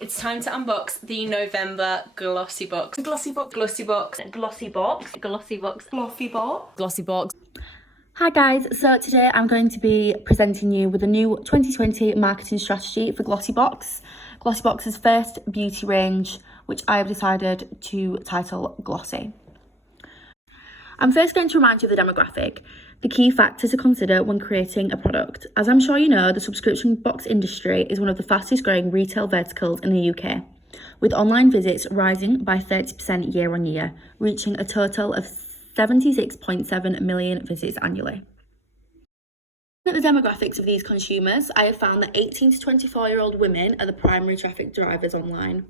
It's time to unbox the November Glossy box. Glossy box. Glossy box. Glossy box. Glossy box. Glossy box. Glossy box. Hi guys, so today I'm going to be presenting you with a new 2020 marketing strategy for Glossybox. Glossybox's first beauty range, which I have decided to title Glossy. I'm first going to remind you of the demographic, the key factors to consider when creating a product. As I'm sure you know, the subscription box industry is one of the fastest growing retail verticals in the UK, with online visits rising by 30% year on year, reaching a total of 76.7 million visits annually. Looking at the demographics of these consumers, I have found that 18 to 24-year-old women are the primary traffic drivers online.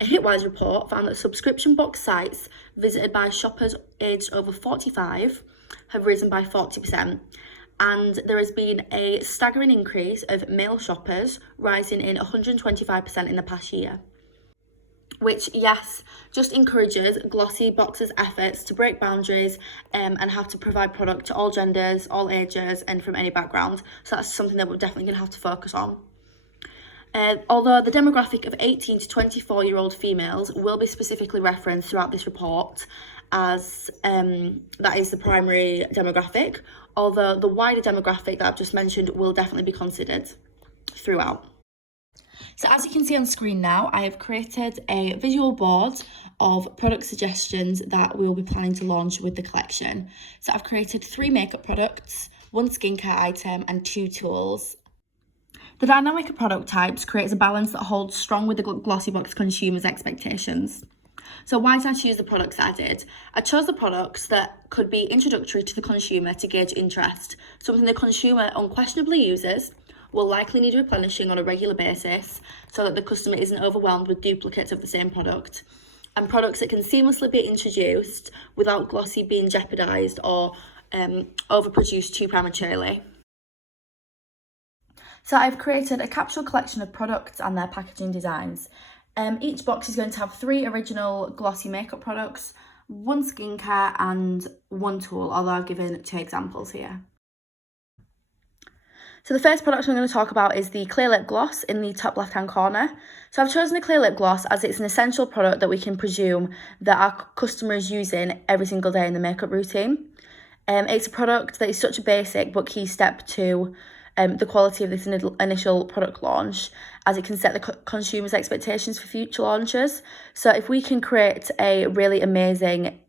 A Hitwise report found that subscription box sites visited by shoppers aged over 45 have risen by 40%, and there has been a staggering increase of male shoppers, rising in 125% in the past year. Which, yes, just encourages Glossybox's efforts to break boundaries and have to provide product to all genders, all ages, and from any background. So that's something that we're definitely going to have to focus on. Although the demographic of 18 to 24-year-old females will be specifically referenced throughout this report, as that is the primary demographic, although the wider demographic that I've just mentioned will definitely be considered throughout. So as you can see on screen now, I have created a visual board of product suggestions that we will be planning to launch with the collection. So I've created 3 makeup products, 1 skincare item and 2 tools. The dynamic of product types creates a balance that holds strong with the Glossybox consumers' expectations. So why did I choose the products that I did? I chose the products that could be introductory to the consumer to gauge interest, something the consumer unquestionably uses, will likely need replenishing on a regular basis so that the customer isn't overwhelmed with duplicates of the same product, and products that can seamlessly be introduced without Glossy being jeopardised or overproduced too prematurely. So I've created a capsule collection of products and their packaging designs. Each box is going to have 3 original Glossy makeup products, 1 skincare and 1 tool, although I've given 2 examples here. So the first product I'm going to talk about is the clear lip gloss in the top left hand corner. So I've chosen the clear lip gloss as it's an essential product that we can presume that our customer is using every single day in the makeup routine. It's a product that is such a basic but key step to the quality of this initial product launch, as it can set the consumer's expectations for future launches. So if we can create a really amazing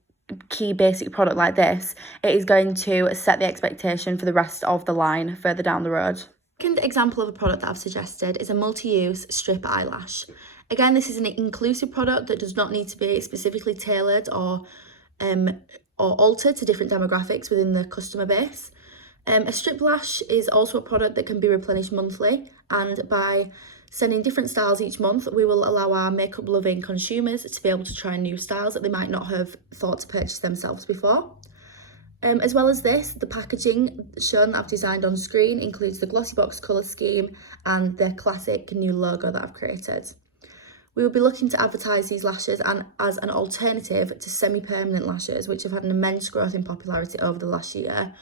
key basic product like this, it is going to set the expectation for the rest of the line further down the road. Second example of a product that I've suggested is a multi-use strip eyelash. Again, this is an inclusive product that does not need to be specifically tailored or altered to different demographics within the customer base. A strip lash is also a product that can be replenished monthly, and by sending different styles each month, we will allow our makeup loving consumers to be able to try new styles that they might not have thought to purchase themselves before. As well as this, the packaging shown that I've designed on screen includes the Glossybox colour scheme and the classic new logo that I've created. We will be looking to advertise these lashes as an alternative to semi-permanent lashes, which have had an immense growth in popularity over the last year.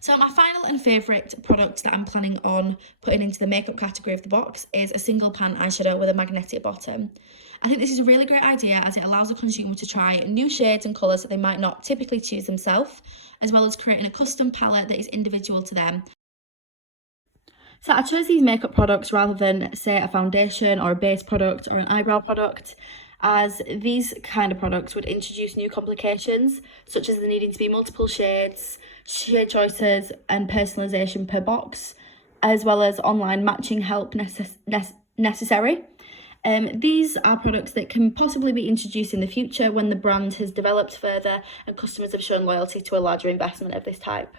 So my final and favourite product that I'm planning on putting into the makeup category of the box is a single pan eyeshadow with a magnetic bottom. I think this is a really great idea, as it allows the consumer to try new shades and colours that they might not typically choose themselves, as well as creating a custom palette that is individual to them. So I chose these makeup products rather than, say, a foundation or a base product or an eyebrow product, as these kind of products would introduce new complications, such as there needing to be multiple shades, shade choices and personalisation per box, as well as online matching help necessary. These are products that can possibly be introduced in the future when the brand has developed further and customers have shown loyalty to a larger investment of this type.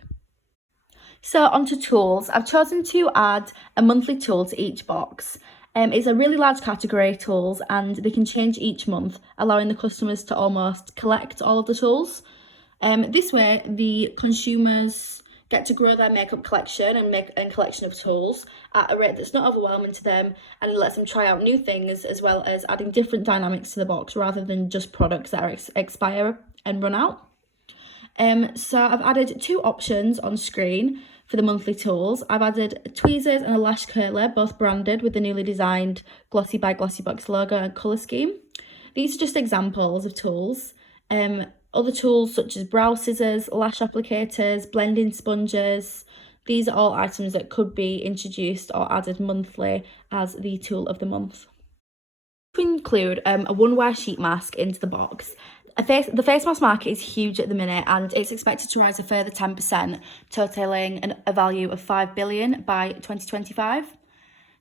So onto tools. I've chosen to add a monthly tool to each box. It's a really large category, tools, and they can change each month, allowing the customers to almost collect all of the tools. This way, the consumers get to grow their makeup collection and make a collection of tools at a rate that's not overwhelming to them, and it lets them try out new things, as well as adding different dynamics to the box rather than just products that are expire and run out. So I've added 2 options on screen for the monthly tools, I've added tweezers and a lash curler, both branded with the newly designed Glossy by Glossybox logo and colour scheme. These are just examples of tools. Other tools such as brow scissors, lash applicators, blending sponges, these are all items that could be introduced or added monthly as the tool of the month. To include a one-wear sheet mask into the box. The face mask market is huge at the minute, and it's expected to rise a further 10%, totaling a value of $5 billion by 2025.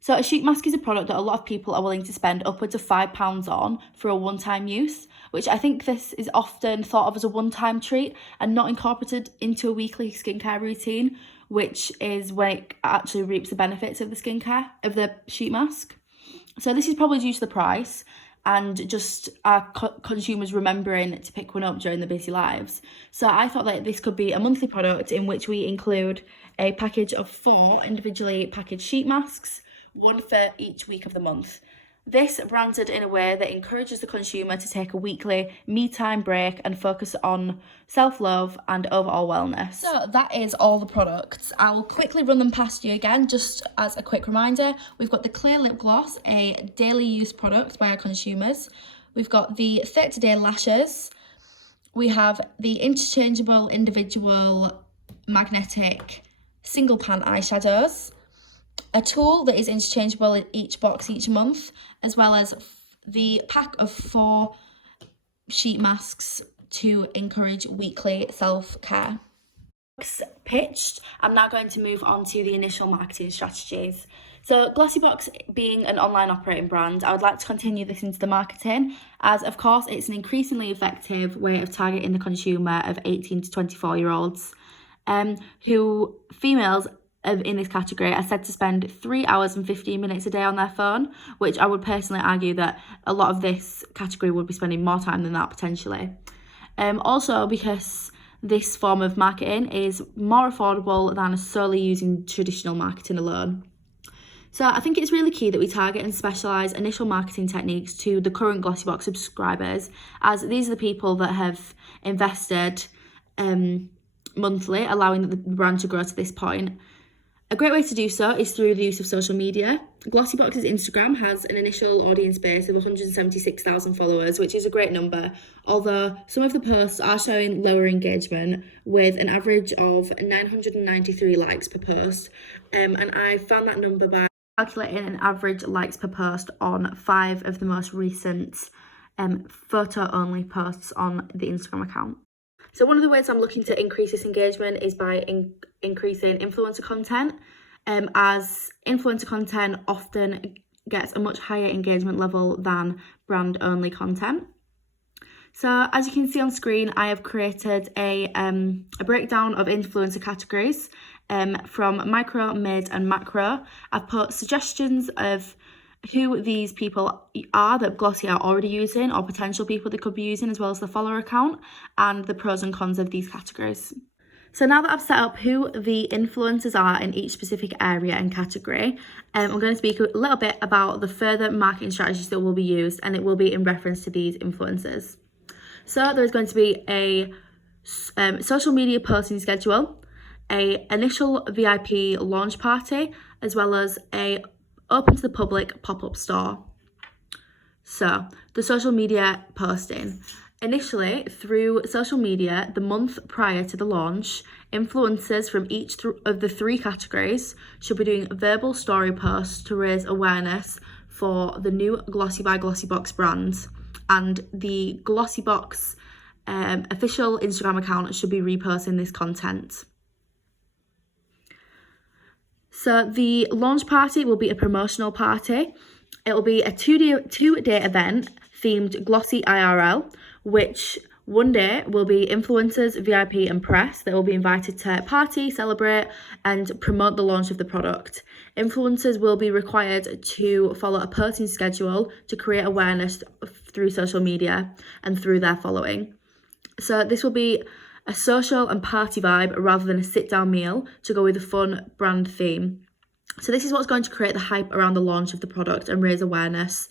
So a sheet mask is a product that a lot of people are willing to spend upwards of £5 on for a one-time use, which I think this is often thought of as a one-time treat and not incorporated into a weekly skincare routine, which is when it actually reaps the benefits of the skincare, of the sheet mask. So this is probably due to the price and just our consumers remembering to pick one up during their busy lives. So I thought that this could be a monthly product in which we include a package of 4 individually packaged sheet masks, one for each week of the month. This branded in a way that encourages the consumer to take a weekly me-time break and focus on self-love and overall wellness. So that is all the products. I'll quickly run them past you again, just as a quick reminder. We've got the Clear Lip Gloss, a daily use product by our consumers. We've got the 30-day lashes. We have the interchangeable individual magnetic single pan eyeshadows. A tool that is interchangeable in each box each month, as well as the pack of 4 sheet masks to encourage weekly self-care. Pitched, I'm now going to move on to the initial marketing strategies. So Glossybox being an online operating brand, I would like to continue this into the marketing, as of course it's an increasingly effective way of targeting the consumer of 18 to 24-year-olds, females in this category are said to spend 3 hours and 15 minutes a day on their phone, which I would personally argue that a lot of this category would be spending more time than that potentially. Also because this form of marketing is more affordable than solely using traditional marketing alone. So I think it's really key that we target and specialise initial marketing techniques to the current Glossybox subscribers, as these are the people that have invested monthly, allowing the brand to grow to this point. A great way to do so is through the use of social media. Glossybox's Instagram has an initial audience base of 176,000 followers, which is a great number, although some of the posts are showing lower engagement with an average of 993 likes per post. And I found that number by calculating an average likes per post on 5 of the most recent photo-only posts on the Instagram account. So one of the ways I'm looking to increase this engagement is by increasing influencer content, as influencer content often gets a much higher engagement level than brand-only content. So as you can see on screen, I have created a breakdown of influencer categories from micro, mid and macro. I've put suggestions of who these people are that Glossy are already using or potential people they could be using, as well as the follower account and the pros and cons of these categories. So now that I've set up who the influencers are in each specific area and category, I'm going to speak a little bit about the further marketing strategies that will be used, and it will be in reference to these influencers. So there's going to be a social media posting schedule, a initial VIP launch party, as well as a open to the public pop-up store. So the social media posting. Initially, through social media, the month prior to the launch, influencers from each of the 3 categories should be doing verbal story posts to raise awareness for the new Glossy by Glossybox brand, and the Glossybox official Instagram account should be reposting this content. So the launch party will be a promotional party. It will be a two-day event themed Glossy IRL, which one day will be influencers, VIP and press that will be invited to party, celebrate and promote the launch of the product. Influencers will be required to follow a posting schedule to create awareness through social media and through their following. So this will be a social and party vibe rather than a sit-down meal to go with a fun brand theme. So this is what's going to create the hype around the launch of the product and raise awareness.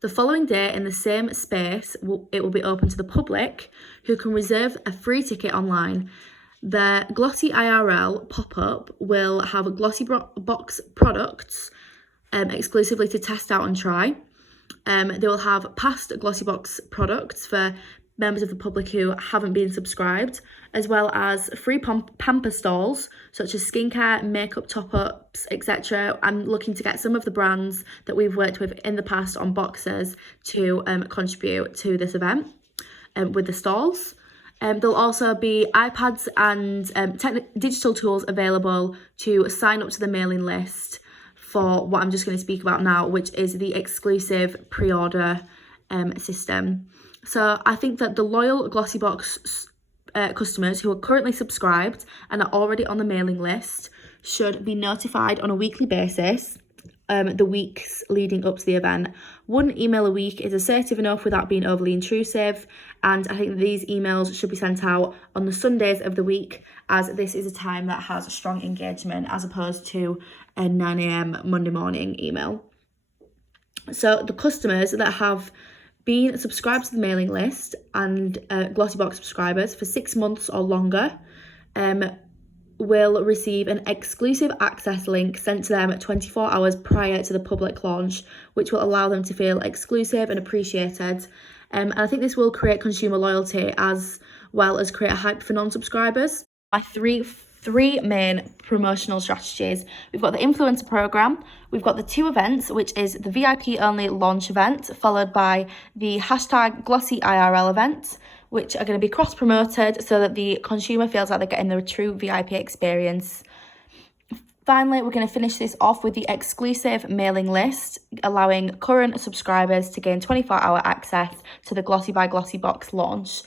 The following day, in the same space, it will be open to the public, who can reserve a free ticket online. The Glossy IRL pop-up will have Glossy Box products exclusively to test out and try. They will have past Glossy Box products for members of the public who haven't been subscribed, as well as free pamper stalls such as skincare, makeup top-ups, etc. I'm looking to get some of the brands that we've worked with in the past on boxes to contribute to this event with the stalls. There'll also be iPads and digital tools available to sign up to the mailing list for what I'm just going to speak about now, which is the exclusive pre-order system. So I think that the loyal Glossy Box customers who are currently subscribed and are already on the mailing list should be notified on a weekly basis the weeks leading up to the event. One email a week is assertive enough without being overly intrusive, and I think these emails should be sent out on the Sundays of the week, as this is a time that has strong engagement as opposed to a 9 a.m. Monday morning email. So the customers that have been subscribed to the mailing list and Glossy Box subscribers for 6 months or longer will receive an exclusive access link sent to them 24 hours prior to the public launch, which will allow them to feel exclusive and appreciated. And I think this will create consumer loyalty as well as create a hype for non-subscribers. My three main promotional strategies. We've got the influencer program, we've got the 2 events, which is the VIP only launch event, followed by the hashtag Glossy IRL event, which are going to be cross-promoted so that the consumer feels like they're getting the true VIP experience. Finally, we're going to finish this off with the exclusive mailing list, allowing current subscribers to gain 24-hour access to the Glossy by Glossy Box launch.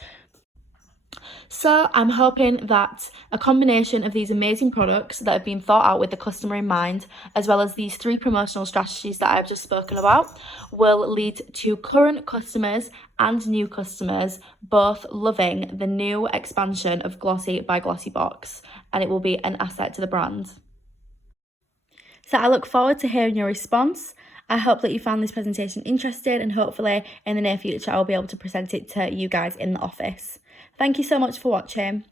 So I'm hoping that a combination of these amazing products that have been thought out with the customer in mind, as well as these 3 promotional strategies that I've just spoken about, will lead to current customers and new customers both loving the new expansion of Glossy by Glossy Box, and it will be an asset to the brand. So I look forward to hearing your response. I hope that you found this presentation interesting, and hopefully in the near future I'll be able to present it to you guys in the office. Thank you so much for watching.